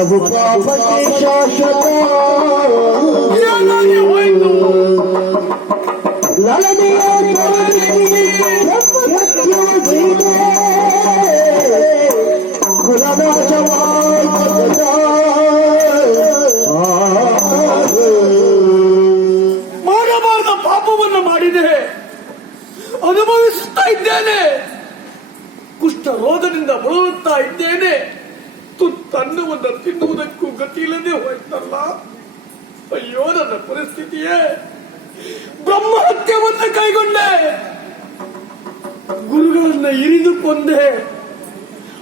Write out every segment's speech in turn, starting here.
ಪಾಪಕ್ಕೆ ಶಾಶ್ವತ ಲಲನೆಯ. ಮಾಡಬಾರದ ಪಾಪವನ್ನು ಮಾಡಿದೆ ಅನುಭವಿಸುತ್ತಾ ಇದ್ದೇನೆ ಕುಷ್ಠ ರೋಗದಿಂದ ಬಳಲುತ್ತಾ ಇದ್ದೇನೆ ತುತ್ತನ್ನವನ್ನು ತಿನ್ನುವುದಕ್ಕೂ ಗತಿ ಇಲ್ಲದೆ ಹೋಯ್ತಲ್ಲ? ಅಯ್ಯೋ, ನನ್ನ ಪರಿಸ್ಥಿತಿಯೇ. ಬ್ರಹ್ಮಹತ್ಯವನ್ನು ಕೈಗೊಂಡೆ. ಗುರುಗಳನ್ನ ಇರಿದು ಕೊಂದೆ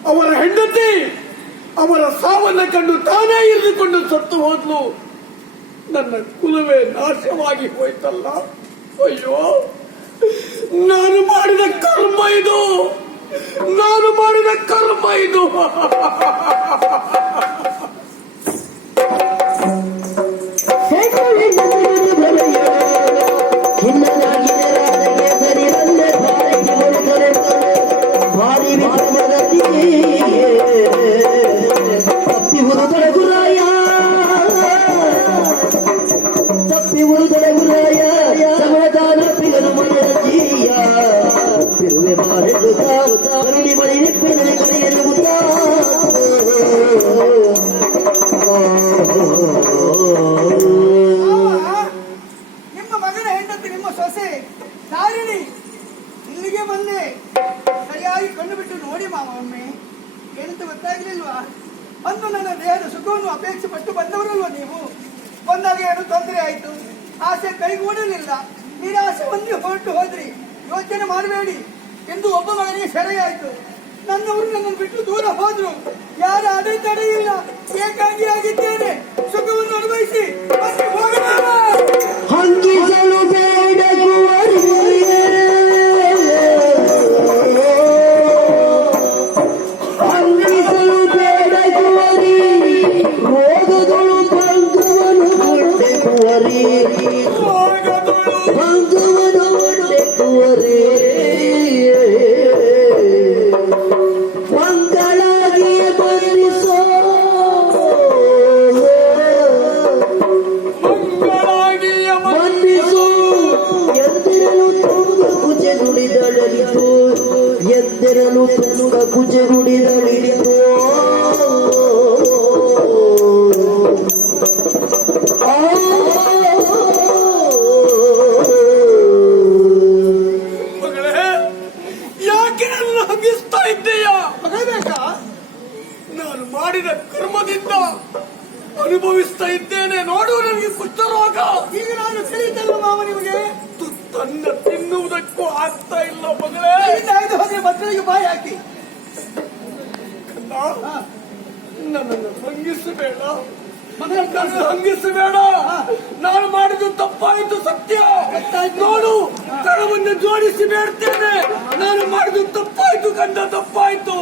ಅವರ ಹೆಂಡತಿ, ಅವರ ಸಾವನ್ನ ಕಂಡು ತಾನೇ ಇರಿದುಕೊಂಡು ಸತ್ತು ಹೋದ್ಲು. ನನ್ನ ಕುಲವೇ ನಾಶವಾಗಿ ಹೋಯ್ತಲ್ಲ? ಅಯ್ಯೋ, ನಾನು ಮಾಡಿದ ಕರ್ಮ ಇದು. ನಾನು ಮಾಡಿದ ಕರ್ಮ ಇದು. ಏನು ತೊಂದರೆ ಆಯ್ತು. ಆಸೆ ಕೈಗೂಡಲಿಲ್ಲ. ನಿರಾಸೆ ಹೊಂದಿ ಹೊರಟು ಹೋದ್ರಿ. ಯೋಚನೆ ಮಾಡಬೇಡಿ ಎಂದು ಒಬ್ಬ ಮಗನಿಗೆ ಸೆರೆಯಾಯ್ತು. ನನ್ನವರು ನನ್ನನ್ನು ಬಿಟ್ಟು ದೂರ ಹೋದ್ರು. ಯಾರ ಅಡೆತಡೆ ಇಲ್ಲ ಏಕಾಂಗಿಯಾಗಿದ್ದೇನೆ. ಸುಖವನ್ನು ಅನುಭವಿಸಿ ಮತ್ತೆ ಬೇಡ. ನನ್ನನ್ನು ಹಂಗಿಸಬೇಡ ನನ್ನನ್ನು ಹಂಗಿಸಬೇಡ ನಾನು ಮಾಡಿದ್ದು ತಪ್ಪಾಯಿತು ಸತ್ಯ. ನೋಡು ಕಣವನ್ನು ಜೋಡಿಸಿ ಬೇಡ್ತೇನೆ. ನಾನು ಮಾಡಿದ್ದು ತಪ್ಪಾಯ್ತು ಕಂಡ ತಪ್ಪಾಯ್ತು.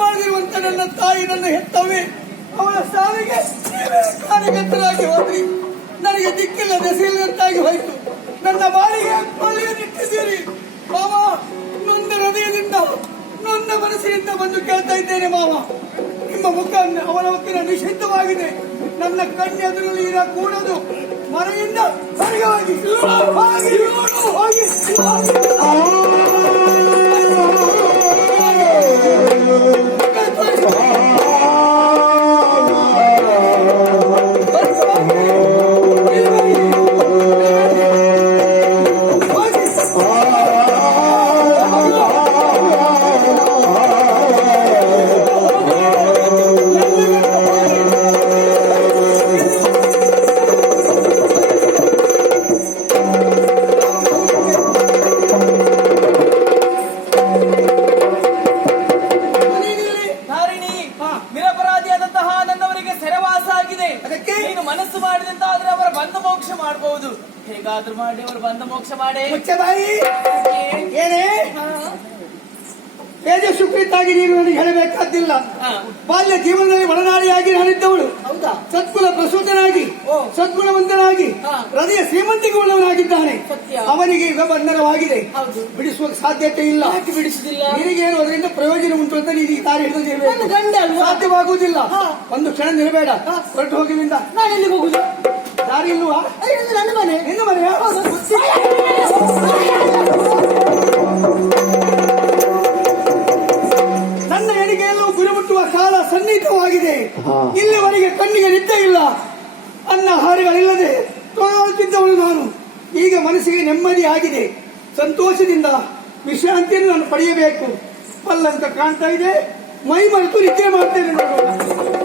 ಮಾಡಿರುವಂತ ನನ್ನ ತಾಯಿ, ನನ್ನ ಹೆತ್ತವೇ, ಅವಳ ಸಾವಿಗೆ ಕಾರ್ಯಕರ್ತರಾಗಿ ಹೋದ್ರಿ. ನನಗೆ ದಿಕ್ಕಿಲ್ಲ ದೆಸೆಯಿಲ್ಲದಂತಾಗಿ ಹೋಯಿತು. ನನ್ನ ಬಾಳಿಗೆ ಕೊಲೆಯನ್ನಿಟ್ಟಿದ್ದೀರಿ ಮಾವ, ನೊಂದ ಹೃದಯದಿಂದ, ನೊಂದ ಮನಸ್ಸಿನಿಂದ ಬಂದು ಕೇಳ್ತಾ ಇದ್ದೇನೆ ಮಾವ. ನಿಮ್ಮ ಮುಖ ಅವಲೋಕನ ನಿಷಿದ್ಧವಾಗಿದೆ. ನನ್ನ ಕಣ್ಣೆದುರಲ್ಲಿ ಇರ ಕೂಡದು ಮನೆಯಿಂದ ಹೊರಗೆ ಹೋಗಿ ಮಾಡಿ ಅವ್ರು ಬಂದ ಮೋಕ್ಷ ಮಾಡಿ. ಮುಚ್ಚ ಬಾಯಿ ಏನೇ? ಸುಪ್ರೀತಾಗಿ ನೀನು ನನಗೆ ಹೇಳಬೇಕಾದಿಲ್ಲ ಬಾಲ್ಯ ಜೀವನದಲ್ಲಿ ಒಳನಾಡಿಯಾಗಿ ನಾನಿದ್ದವಳು ಹೌದಾ? ಸದ್ಗುಣ ಪ್ರಸೂತನಾಗಿ. ಸದ್ಗುಣವಂತನಾಗಿ. ಹೃದಯ ಶ್ರೀಮಂತಿಗೆ ಉಳ್ಳವನಾಗಿದ್ದಾನೆ. ಅವನಿಗೆ ಯುಗ ಬಂಧನವಾಗಿದೆ. ಬಿಡಿಸುವ ಸಾಧ್ಯತೆ ಇಲ್ಲ. ಹಾಕಿ ಬಿಡಿಸುದಿಲ್ಲ ನಿನಗೇನು ಅದರಿಂದ ಪ್ರಯೋಜನ ಉಂಟು ಅಂತ ನೀನು ತಾರೆ ಹಿಡಿದು ಸಾಧ್ಯವಾಗುವುದಿಲ್ಲ. ಒಂದು ಕ್ಷಣ ನಿಲ್ಬೇಡ ಹಾ. ಹೊರಟು ಹೋಗಿವಿಂದ ನಾನು ಎಲ್ಲಿಗೆ ಹೋಗುದು? ದಾರಿ ಇಲ್ವಾ? ನನ್ನ ಮನೆ. ನಿನ್ನ ಮನೆಯ ನನ್ನ ಎಣಿಗೆಯಲ್ಲೂ ಗುರಿ ಮುಟ್ಟುವ ಕಾಲ ಸನ್ನಿಹಿತವಾಗಿದೆ. ಇಲ್ಲಿವರೆಗೆ ಕಣ್ಣಿಗೆ ನಿದ್ದೆ ಇಲ್ಲ. ಅನ್ನ ಹಾರಗಳಿಲ್ಲದೆ ತೊಳಲುತ್ತಿದ್ದವಳು ನಾನು. ಈಗ ಮನಸ್ಸಿಗೆ ನೆಮ್ಮದಿ ಆಗಿದೆ. ಸಂತೋಷದಿಂದ ವಿಶ್ರಾಂತಿಯನ್ನು ನಾನು ಪಡೆಯಬೇಕು. ಪಲ್ಲಂತ ಕಾಣ್ತಾ ಇದೆ. ಮೈ ಮರೆತು ನಿದ್ದೆ ಮಾಡ್ತೇನೆ ನೋಡೋಣ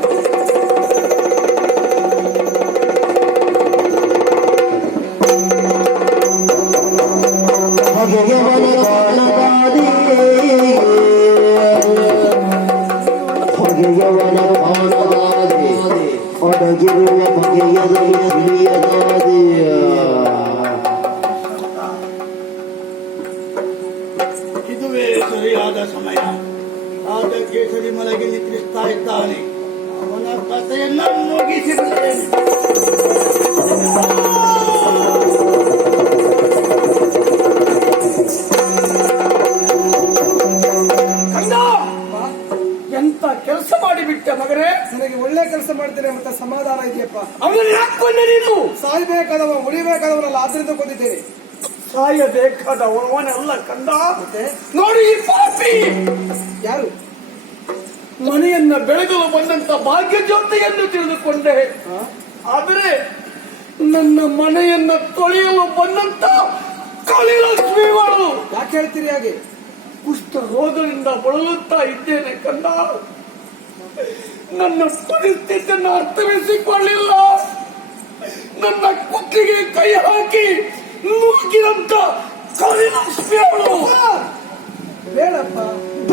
ಕೇಸರಿ ಮಲಗಿ ನಿದ್ರಿಸ್ತಾ ಇದ್ದಾನೆ. ಅವನ ಕಥೆಯನ್ನ ಎಂತ ಕೆಲಸ ಮಾಡಿಬಿಟ್ಟೆ ಮಗರೇ ನನಗೆ ಒಳ್ಳೆ ಕೆಲಸ ಮಾಡ್ತೇನೆ ಮತ್ತೆ ಸಮಾಧಾನ ಇದೆಯಪ್ಪ. ಅವನನ್ನು ಯಾಕೊಂಡೆ ನೀನು? ಸಾಯ್ಬೇಕಾದವ ಉಳಿಬೇಕಾದವರಲ್ಲ ಆದ್ರಿಂದ ಕೊಂದಿದ್ದೇನೆ. ಸಾಯಬೇಕಾದವನಲ್ಲ ಕಂದ. ನೋಡಿ ಪಾಪಿ! ಯಾರು? ಮನೆಯನ್ನ ಬೆಳಗಲು ಬಂದಂತ ಭಾಗ್ಯ ಜ್ಯೋತಿಯನ್ನು ಎಂದು ತಿಳಿದುಕೊಂಡೆ ಆದರೆ ನನ್ನ ಮನೆಯನ್ನ ತೊಳೆಯಲು ಬಂದಂತ ಕಳಿಲಕ್ಷ್ಮಿಗಳು. ಯಾಕೆ ಹೇಳ್ತೀರಿ ಹಾಗೆ? ಕುಷ್ಠ ರೋಗದಿಂದ ಬಳಲುತ್ತಾ ಇದ್ದೇನೆ ಕಂದ. ನನ್ನ ಪರಿಸ್ಥಿತಿಯನ್ನು ಅರ್ಥವಿಸಿಕೊಳ್ಳಿಲ್ಲ ನನ್ನ ಕುಕ್ಕಿಗೆ ಕೈ ಹಾಕಿ ನುಗ್ಗಿದಂತ ಕಳಿಲಕ್ಷ್ಮಿ ಅವಳು ಬೇಡಪ್ಪ.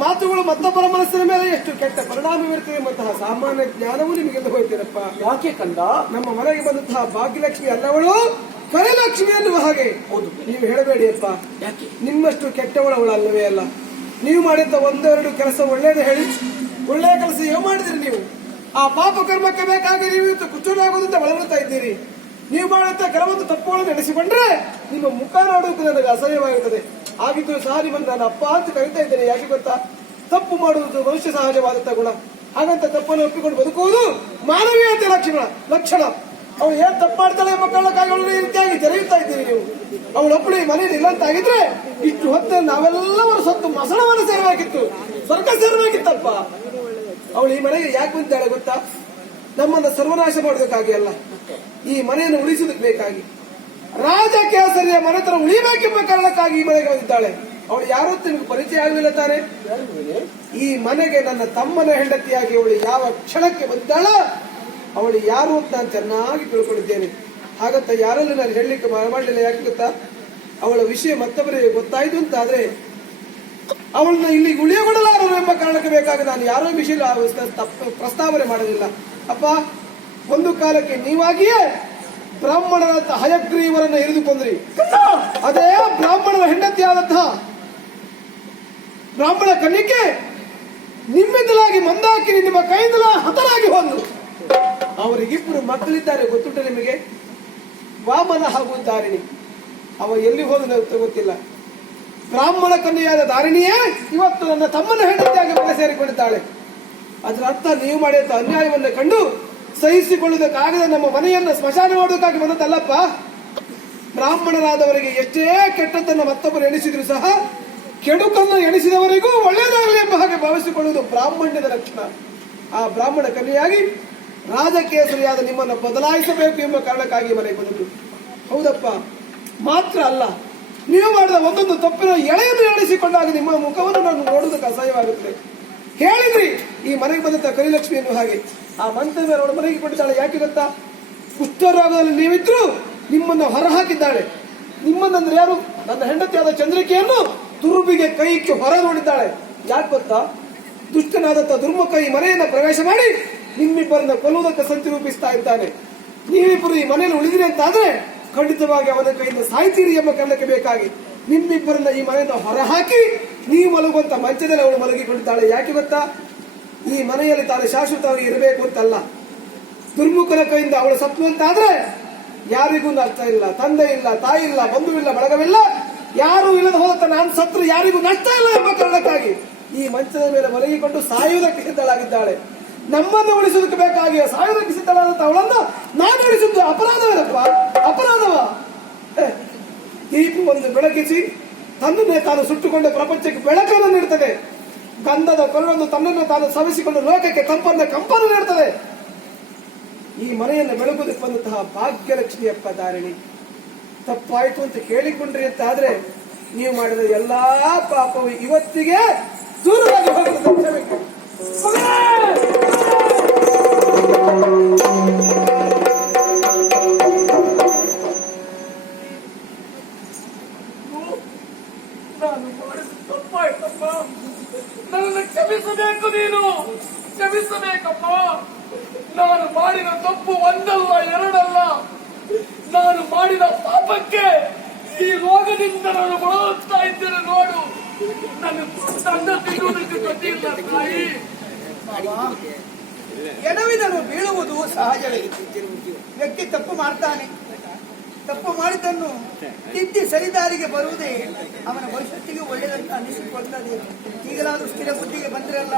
ಮಾತುಗಳು ಮತ್ತೊಬ್ಬರ ಮನಸ್ಸಿನ ಮೇಲೆ ಎಷ್ಟು ಕೆಟ್ಟ ಪರಿಣಾಮ ಬೀರುತ್ತದೆ ಎಂಬಂತಹ ಸಾಮಾನ್ಯ ಜ್ಞಾನವೂ ನಿಮಗೆಲ್ಲ ಹೋಯ್ತೀರಪ್ಪ ಯಾಕೆ ಕಂದ ನಮ್ಮ ಮನೆಗೆ ಬಂದಂತಹ ಭಾಗ್ಯಲಕ್ಷ್ಮಿ ಅಲ್ಲವಳು? ಕರೆಲಕ್ಷ್ಮಿ ಅನ್ನುವ ಹಾಗೆ. ಹೌದು ನೀವು ಹೇಳಬೇಡಿಯಪ್ಪ ಯಾಕೆ? ನಿಮ್ಮಷ್ಟು ಕೆಟ್ಟವಳವಳು ಅಲ್ಲವೇ ಅಲ್ಲ. ನೀವು ಮಾಡಿದ ಒಂದೆರಡು ಕೆಲಸ ಒಳ್ಳೇದು ಹೇಳಿ. ಒಳ್ಳೆಯ ಕೆಲಸ ಏನು ಮಾಡಿದ್ರಿ ನೀವು? ಆ ಪಾಪ ಕರ್ಮಕ್ಕೆ ಬೇಕಾಗಿ ನೀವು ಇವತ್ತು ಕುಚ್ಚುರಾಗುವುದಂತ ಬಳಲುತ್ತಾ ಇದ್ದೀರಿ. ನೀವು ಮಾಡುವಂತ ಕೆಲವೊಂದು ತಪ್ಪುಗಳನ್ನು ನಡೆಸಿಕೊಂಡ್ರೆ ನಿಮ್ಮ ಮುಖ ನೋಡೋಕೆ ನನಗೆ ಅಸಹ್ಯವಾಗುತ್ತದೆ. ಆಗಿದ್ದು ಸಹ ನಿಮ್ಮನ್ನು ನಾನು ಅಪ್ಪ ಅಂತ ಕರಿತಾ ಇದ್ದೇನೆ. ಯಾಕೆ ಗೊತ್ತಾ? ತಪ್ಪು ಮಾಡುವುದು ಮನುಷ್ಯ ಸಹಜವಾದಂತ ಗುಣ. ಹಾಗಂತ ತಪ್ಪನ್ನು ಒಪ್ಪಿಕೊಂಡು ಬದುಕುವುದು ಮಾನವೀಯತೆ ಲಕ್ಷಣ ಲಕ್ಷಣ. ಅವಳು ಏನ್ ತಪ್ಪು ಮಾಡ್ತಾಳೆ ಮಕ್ಕಳ ಅವಳು ಈ ರೀತಿಯಾಗಿ ಜರುಗುತ್ತಾ ಇದ್ದೀರಿ ನೀವು? ಅವಳು ಈ ಮನೆಯಲ್ಲಿ ಇಲ್ಲ ಅಂತ ಆಗಿದ್ರೆ ಇಷ್ಟು ಹೊತ್ತು ನಾವೆಲ್ಲವರು ಸೊತ್ತು ಮಸಣವನ್ನು ಸೇರಬೇಕಿತ್ತು. ಸ್ವರ್ಗ ಸೇರಬೇಕಿತ್ತಪ್ಪ ಅವಳು ಈ ಮನೆಗೆ ಯಾಕೆ ಬಂದಿದ್ದಾಳೆ ಗೊತ್ತಾ? ನಮ್ಮನ್ನ ಸರ್ವನಾಶ ಮಾಡೋದಕ್ಕಾಗಿ ಅಲ್ಲ. ಈ ಮನೆಯನ್ನು ಉಳಿಸುವುದಕ್ಕೆ ಬೇಕಾಗಿ. ರಾಜಕೇಸರಿಯ ಮನೆತರ ಉಳಿಬೇಕೆಂಬ ಕಾರಣಕ್ಕಾಗಿ ಈ ಮನೆಗೆ ಬಂದಿದ್ದಾಳೆ. ಅವಳು ಯಾರು ನಿಮಗೆ ಪರಿಚಯ ಆಗಲಿಲ್ಲ ತಾನೆ. ಈ ಮನೆಗೆ ನನ್ನ ತಮ್ಮನ ಹೆಂಡತಿಯಾಗಿ ಅವಳು ಯಾವ ಕ್ಷಣಕ್ಕೆ ಬಂದಾಳ, ಅವಳು ಯಾರು ಅಂತ ನಾನು ಚೆನ್ನಾಗಿ ತಿಳ್ಕೊಂಡಿದ್ದೇನೆ. ಹಾಗಂತ ಯಾರಲ್ಲೂ ನಾನು ಹೇಳಲಿಕ್ಕೆ ಮಾಡಲಿಲ್ಲ ಯಾಕೆ ಗೊತ್ತಾ? ಅವಳ ವಿಷಯ ಮತ್ತೊಬ್ಬರಿಗೆ ಗೊತ್ತಾಯ್ತು ಅಂತ ಆದ್ರೆ ಅವಳನ್ನ ಇಲ್ಲಿ ಉಳಿಯಗೊಡಲಾರರು ಎಂಬ ಕಾರಣಕ್ಕೆ ಬೇಕಾಗಿ ನಾನು ಯಾರೋ ವಿಷಯ ಪ್ರಸ್ತಾವನೆ ಮಾಡಲಿಲ್ಲ. ಅಪ್ಪ, ಒಂದು ಕಾಲಕ್ಕೆ ನೀವಾಗಿಯೇ ಬ್ರಾಹ್ಮಣರಂತ ಹಯಗ್ರೀವರನ್ನ ಹಿಡಿದುಕೊಂಡ್ರಿ. ಅದೇ ಬ್ರಾಹ್ಮಣರ ಹೆಂಡತಿಯಾದಂತಹ ಬ್ರಾಹ್ಮಣ ಕನ್ನಿಕೆ ನಿಮ್ಮಿಂದಲಾಗಿ ಮಂದಾಕಿನಿ ನಿಮ್ಮ ಕೈಯಿಂದಲ ಹತರಾಗಿ ಹೋದ್ರು ಅವರಿಗಿಬ್ಬರು ಮಕ್ಕಳಿದ್ದಾರೆ ಗೊತ್ತುಂಟ ನಿಮಗೆ? ವಾಮನ ಹಾಗೂ ದಾರಿಣಿ. ಅವ ಎಲ್ಲಿ ಹೋದ ಗೊತ್ತಿಲ್ಲ. ಬ್ರಾಹ್ಮಣ ಕನ್ಯೆಯಾದ ದಾರಿಣಿಯೇ ಇವತ್ತು ನನ್ನ ತಮ್ಮನ ಹೆಂಡತಿಯಾಗಿ ಮನೆ ಸೇರಿಕೊಂಡಿದ್ದಾಳೆ. ಅದರ ಅರ್ಥ ನೀವು ಮಾಡಿದ ಅನ್ಯಾಯವನ್ನು ಕಂಡು ಸಹಿಸಿಕೊಳ್ಳುವುದಕ್ಕಾಗದೆ ನಮ್ಮ ಮನೆಯನ್ನು ಸ್ಮಶಾನ ಮಾಡುವುದಕ್ಕಾಗಿ ಬಂದದ್ದಲ್ಲಪ್ಪ? ಬ್ರಾಹ್ಮಣರಾದವರಿಗೆ ಎಷ್ಟೇ ಕೆಟ್ಟದ್ದನ್ನು ಮತ್ತೊಬ್ಬರು ಎಣಿಸಿದ್ರು ಸಹ ಕೆಡುಕನ್ನು ಎಣಿಸಿದವರಿಗೂ ಒಳ್ಳೆಯದಾಗಲಿ ಎಂಬ ಹಾಗೆ ಭಾವಿಸಿಕೊಳ್ಳುವುದು ಬ್ರಾಹ್ಮಣ್ಯದ ಲಕ್ಷಣ. ಆ ಬ್ರಾಹ್ಮಣ ಕನ್ಯೆಯಾಗಿ ರಾಜಕೇಸರಿಯಾದ ನಿಮ್ಮನ್ನು ಬದಲಾಯಿಸಬೇಕು ಎಂಬ ಕಾರಣಕ್ಕಾಗಿ ಮನೆಗೆ ಬಂದದ್ದು. ಹೌದಪ್ಪ? ಮಾತ್ರ ಅಲ್ಲ, ನೀವು ಮಾಡಿದ ಒಂದೊಂದು ತಪ್ಪಿನ ಎಳೆಯನ್ನು ಎಣಿಸಿಕೊಂಡಾಗ ನಿಮ್ಮ ಮುಖವನ್ನು ನಾನು ನೋಡುವುದಕ್ಕೆ ಅಸಹ್ಯವಾಗುತ್ತದೆ ಹೇಳಿದ್ರಿ. ಈ ಮನೆಗೆ ಬಂದಂತ ಕರಿಲಕ್ಷ್ಮಿ ಎನ್ನುವ ಹಾಗೆ. ಆ ಮಂತ್ರದ ಅವಳ ಮನೆಗೆ ಕೊಟ್ಟಿದ್ದಾಳೆ ಯಾಕೆ ಗೊತ್ತಾ? ಕುಷ್ಠರೋಗದಲ್ಲಿ ನೀವಿದ್ರು ನಿಮ್ಮನ್ನು ಹೊರಹಾಕಿದ್ದಾಳೆ. ನಿಮ್ಮನ್ನಂದ್ರೆ ಯಾರು? ನನ್ನ ಹೆಂಡತಿಯಾದ ಚಂದ್ರಿಕೆಯನ್ನು ತುರುಬಿಗೆ ಕೈಕ್ಕೆ ಹೊರ ನೋಡಿದ್ದಾಳೆ. ಯಾಕೆ ಗೊತ್ತಾ? ದುಷ್ಟನಾದಂತ ದುರ್ಮುಖ ಈ ಮನೆಯನ್ನ ಪ್ರವೇಶ ಮಾಡಿ ನಿಮ್ಮಿಬ್ಬರನ್ನ ಕೊಲ್ಲುವುದಕ್ಕೆ ಸಂಚು ರೂಪಿಸ್ತಾ ಇದ್ದಾನೆ. ನೀವಿಬ್ಬರು ಈ ಮನೆಯಲ್ಲಿ ಉಳಿದಿರಿ ಅಂತಾದ್ರೆ ಖಂಡಿತವಾಗಿ ಅವನ ಕೈಯಿಂದ ಸಾಯ್ತೀರಿ ಎಂಬ ಕಾರಣಕ್ಕೆ ಬೇಕಾಗಿ. ನಿಮ್ಮಿಬ್ಬರನ್ನ ಈ ಮನೆಯಿಂದ ಹೊರಹಾಕಿ ನೀ ಮಲಗುವಂತ ಮಂಚದಲ್ಲಿ ಅವಳು ಮಲಗಿಕೊಂಡಿದ್ದಾಳೆ. ಯಾಕೆ ಗೊತ್ತಾ? ಈ ಮನೆಯಲ್ಲಿ ತಾನು ಶಾಶ್ವತವಾಗಿ ಇರಬೇಕು ಅಂತಲ್ಲ. ದುರ್ಮುಖನ ಕೈಯಿಂದ ಅವಳು ಸತ್ತುವಂತಾದ್ರೆ ಯಾರಿಗೂ ನಷ್ಟ ಇಲ್ಲ, ತಂದೆ ಇಲ್ಲ, ತಾಯಿ ಇಲ್ಲ ಬಂಧುವಿಲ್ಲ ಬಳಗವಿಲ್ಲ, ಯಾರು ಇಲ್ಲದ ಹೋದ ನಾನು ಸತ್ರು ಯಾರಿಗೂ ನಷ್ಟ ಇಲ್ಲ ಎಂಬ ಕಾರಣಕ್ಕಾಗಿ ಈ ಮಂಚದ ಮೇಲೆ ಮಲಗಿಕೊಂಡು ಸಾಯುವುದಕ್ಕೆ ಸಿದ್ಧಳಾಗಿದ್ದಾಳೆ. ನಮ್ಮನ್ನು ಉಳಿಸುವುದಕ್ಕೆ ಬೇಕಾಗಿ ಸಾಯುವುದಕ್ಕೆ ಸಿದ್ಧಳಾದಂತ ಅವಳನ್ನು ನಾನು ಉಳಿಸಿದ್ದು ಅಪರಾಧವೇನಪ್ಪ? ಅಪರಾಧವ? ದೀಪವನ್ನು ಬೆಳಗಿಸಿ ತನ್ನನ್ನೇ ತಾನು ಸುಟ್ಟುಕೊಂಡು ಪ್ರಪಂಚಕ್ಕೆ ಬೆಳಕನ್ನು ನೀಡುತ್ತದೆ. ಗಂಧದ ಕೊರಳನ್ನು ತನ್ನನ್ನು ತಾನು ಸವಿಸಿಕೊಂಡು ಲೋಕಕ್ಕೆ ತಂಪನ್ನು ಕಂಪನ್ನು ನೀಡುತ್ತದೆ. ಈ ಮನೆಯನ್ನು ಬೆಳಗುವುದಕ್ಕೆ ಬಂದಂತಹ ಭಾಗ್ಯಲಕ್ಷ್ಮಿಯಪ್ಪ ದಾರಿಣಿ. ತಪ್ಪಾಯಿತು ಅಂತ ಕೇಳಿಕೊಂಡ್ರಿ ಅಂತ ಆದ್ರೆ ನೀವು ಮಾಡಿದ ಎಲ್ಲಾ ಪಾಪವು ಇವತ್ತಿಗೆ ದೂರವಾಗಿ ಹೋಗಲು ತಪ್ಪು ಒಂದಲ್ಲ, ಎರಡಲ್ಲ. ನಾನು ಮಾಡಿದ ಪಾಪಕ್ಕೆ ಈ ರೋಗದಿಂದ ನಾನು ಬಳಲುತ್ತಾ ಇದ್ದೇನೆ ನೋಡು. ನನ್ನ ಬೀಳುವುದು ಸಹಜವೇ. ವ್ಯಕ್ತಿ ತಪ್ಪು ಮಾಡ್ತಾನೆ. ತಪ್ಪು ಮಾಡಿದ್ದನ್ನು ತಿದ್ದಿ ಸರಿದಾರಿಗೆ ಬರುವುದೇ ಅವನ ಭವಿಷ್ಯತ್ತಿಗೆ ಒಳ್ಳೆಯದಂತ ಅನಿಸಿಕೊಳ್ತದೆ ಈಗಲಾದ್ರೂ ಸ್ಥಿರ ಬುದ್ಧಿಗೆ ಬಂದಿರಲ್ಲ.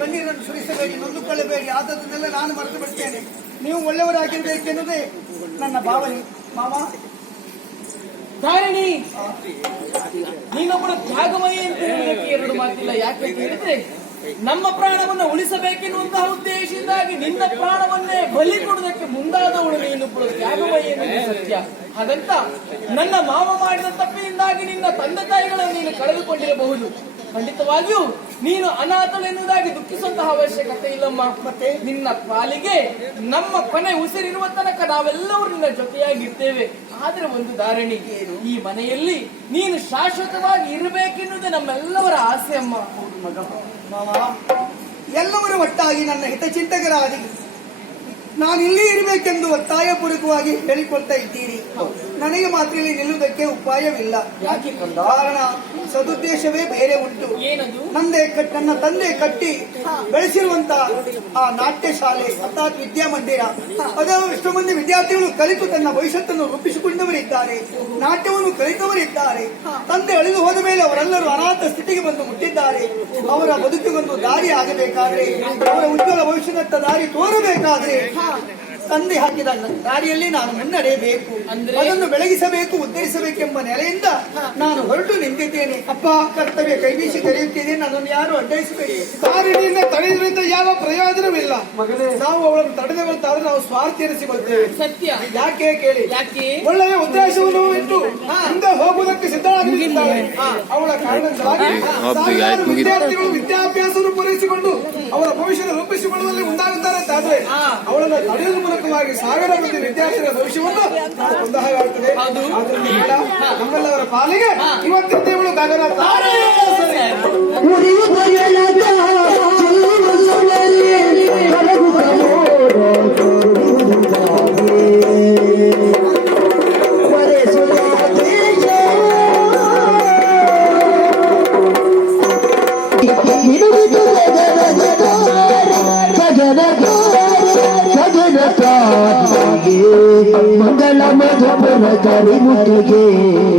ಕಣ್ಣೀರನ್ನು ಸುರಿಸಬೇಡಿ, ನೊಂದುಕೊಳ್ಳಬೇಡಿ. ಆದದನ್ನೆಲ್ಲ ನಾನು ಮರೆತು ಬಿಡ್ತೇನೆ ನೀವು ಒಳ್ಳೆಯವರಾಗಿರ್ಬೇಕೆನ್ನುವುದೇ ನನ್ನ ಭಾವನೆ. ಮಾವ? ನೀನು ಕೂಡ ತ್ಯಾಗಮಯಿ ಅಂತ ಹೇಳುವುದಕ್ಕೆ ಎರಡು ಮಾತಿಲ್ಲ. ಯಾಕೆ ಹೇಳಿದ್ರೆ, ನಮ್ಮ ಪ್ರಾಣವನ್ನು ಉಳಿಸಬೇಕೆನ್ನುವಂತಹ ಉದ್ದೇಶದಿಂದಾಗಿ ನಿನ್ನ ಪ್ರಾಣವನ್ನೇ ಬಲಿ ಕೊಡುವುದಕ್ಕೆ ಮುಂದಾದವಳು ನೀನೊಬ್ಬಳು ತ್ಯಾಗಮಯಿ ಎನ್ನುವುದು ಸತ್ಯ. ಹಾಗಂತ ನನ್ನ ಮಾವ ಮಾಡಿದ ತಪ್ಪಿನಿಂದಾಗಿ ನಿನ್ನ ತಂದೆ ತಾಯಿಗಳನ್ನು ನೀನು ಕಳೆದುಕೊಂಡಿರಬಹುದು. ಖಂಡಿತವಾಗಿಯೂ ನೀನು ಅನಾಥಳು ಎನ್ನುವುದಾಗಿ ದುಃಖಿಸುವಂತಹ ಅವಶ್ಯಕತೆ ಇಲ್ಲಮ್ಮ. ಮತ್ತೆ? ನಿನ್ನ ಪಾಲಿಗೆ ನಮ್ಮ ಕೊನೆ ಉಸಿರಿರುವ ತನಕ ನಾವೆಲ್ಲರೂ ನಿನ್ನ ಜೊತೆಯಾಗಿರ್ತೇವೆ ಆದ್ರೆ ಒಂದು ಧಾರಣಿ ಈ ಮನೆಯಲ್ಲಿ ನೀನು ಶಾಶ್ವತವಾಗಿ ಇರಬೇಕೆನ್ನುವುದೇ ನಮ್ಮೆಲ್ಲವರ ಆಸೆ ಅಮ್ಮ. ಹೌದು ಮಗ. ಮಾವ ಎಲ್ಲವರು ಒಟ್ಟಾಗಿ ನನ್ನ ಹಿತಚಿಂತಕರಾಗಿ ನಾನು ಇಲ್ಲಿ ಇರಬೇಕೆಂದು ಒತ್ತಾಯಪೂರ್ವಕವಾಗಿ ಹೇಳಿಕೊಳ್ತಾ ಇದ್ದೀರಿ. ನನಗೆ ಮಾತ್ರ ಇಲ್ಲಿ ನಿಲ್ಲುವುದಕ್ಕೆ ಉಪಾಯವಿಲ್ಲ. ಕಾರಣ ಸದುದ್ದೇಶವೇ ಬೇರೆ ಉಂಟು. ನಂದೆ ನನ್ನ ತಂದೆ ಕಟ್ಟಿ ಬೆಳೆಸಿರುವಂತ ಆ ನಾಟ್ಯ ಶಾಲೆ ಅರ್ಥಾತ್ ವಿದ್ಯಾಮಂದಿರ ಅದರ ಎಷ್ಟೋ ಮಂದಿ ವಿದ್ಯಾರ್ಥಿಗಳು ಕಲಿತು ತನ್ನ ಭವಿಷ್ಯತ್ತನ್ನು ರೂಪಿಸಿಕೊಂಡವರಿದ್ದಾರೆ. ನಾಟ್ಯವನ್ನು ಕಲಿತವರಿದ್ದಾರೆ. ತಂದೆ ಅಳಿದು ಹೋದ ಮೇಲೆ ಅವರೆಲ್ಲರೂ ಅನಾಥ ಸ್ಥಿತಿಗೆ ಬಂದು ಮುಟ್ಟಿದ್ದಾರೆ. ಅವರ ಬದುಕಿಗೊಂದು ದಾರಿ ಆಗಬೇಕಾದ್ರೆ ಅವರ ಉಜ್ವಲ ಭವಿಷ್ಯದತ್ತ ದಾರಿ ತೋರಬೇಕಾದ್ರೆ ತಂದೆ ಹಾಕಿದ ದಾರಿಯಲ್ಲಿ ನಾನು ಮುನ್ನಡೆಯಬೇಕು. ಅಂದ್ರೆ? ಅದನ್ನು ಬೆಳಗಿಸಬೇಕು ಉದ್ಧರಿಸಬೇಕೆಂಬ ನೆಲೆಯಿಂದ ನಾನು ಹೊರಟು ನಿಂತಿದ್ದೇನೆ. ಅಪ್ಪ ಕರ್ತವ್ಯ ಕೈಬೀಸಿ ಬೀಸಿ ಕರೆಯುತ್ತೇನೆ ನನ್ನನ್ನು ಯಾರು ಅಡ್ಡಾಯಿಸಬೇಡಿ. ದಾರಿಯಿಂದ ತಡೆಯುವುದರಿಂದ ಯಾವ ಪ್ರಯೋಜನವಿಲ್ಲ. ನಾವು ಅವಳನ್ನು ತಡೆದವಂತಾದ್ರೆ ನಾವು ಸ್ವಾರ್ಥ ಎನಿಸಿಕೊಳ್ತೇವೆ ಸತ್ಯ. ಯಾಕೆ ಕೇಳಿ? ಯಾಕೆ? ಒಳ್ಳೆಯ ಉದ್ದೇಶವನ್ನು ಇಟ್ಟು ಹಿಂದೆ ಹೋಗುವುದಕ್ಕೆ ಸಿದ್ಧವಾಗಿದ್ದಾಳೆ ಅವಳ ಕಾರಣದಿಂದಾಗಿ ಸಾವಿರಾರು ವಿದ್ಯಾರ್ಥಿಗಳು ವಿದ್ಯಾಭ್ಯಾಸವನ್ನು ಪೂರೈಸಿಕೊಂಡು ಅವರ ಭವಿಷ್ಯದ ರೂಪಿಸಿಕೊಳ್ಳುವಲ್ಲಿ ಮುಂದಾಗುತ್ತಾರೆ ಅಂತಾದ್ರೆ ಅವಳನ್ನು ತಡೆಯುವ ಮೂಲಕವಾಗಿ ಸಾವಿರ ಮಂದಿ ವಿದ್ಯಾರ್ಥಿಗಳ ಭವಿಷ್ಯವನ್ನು ನಾವು ನಮ್ಮೆಲ್ಲವರ ಪಾಲಿಗೆ ಇವತ್ತಿನ ದೇವಳು ಗಗನ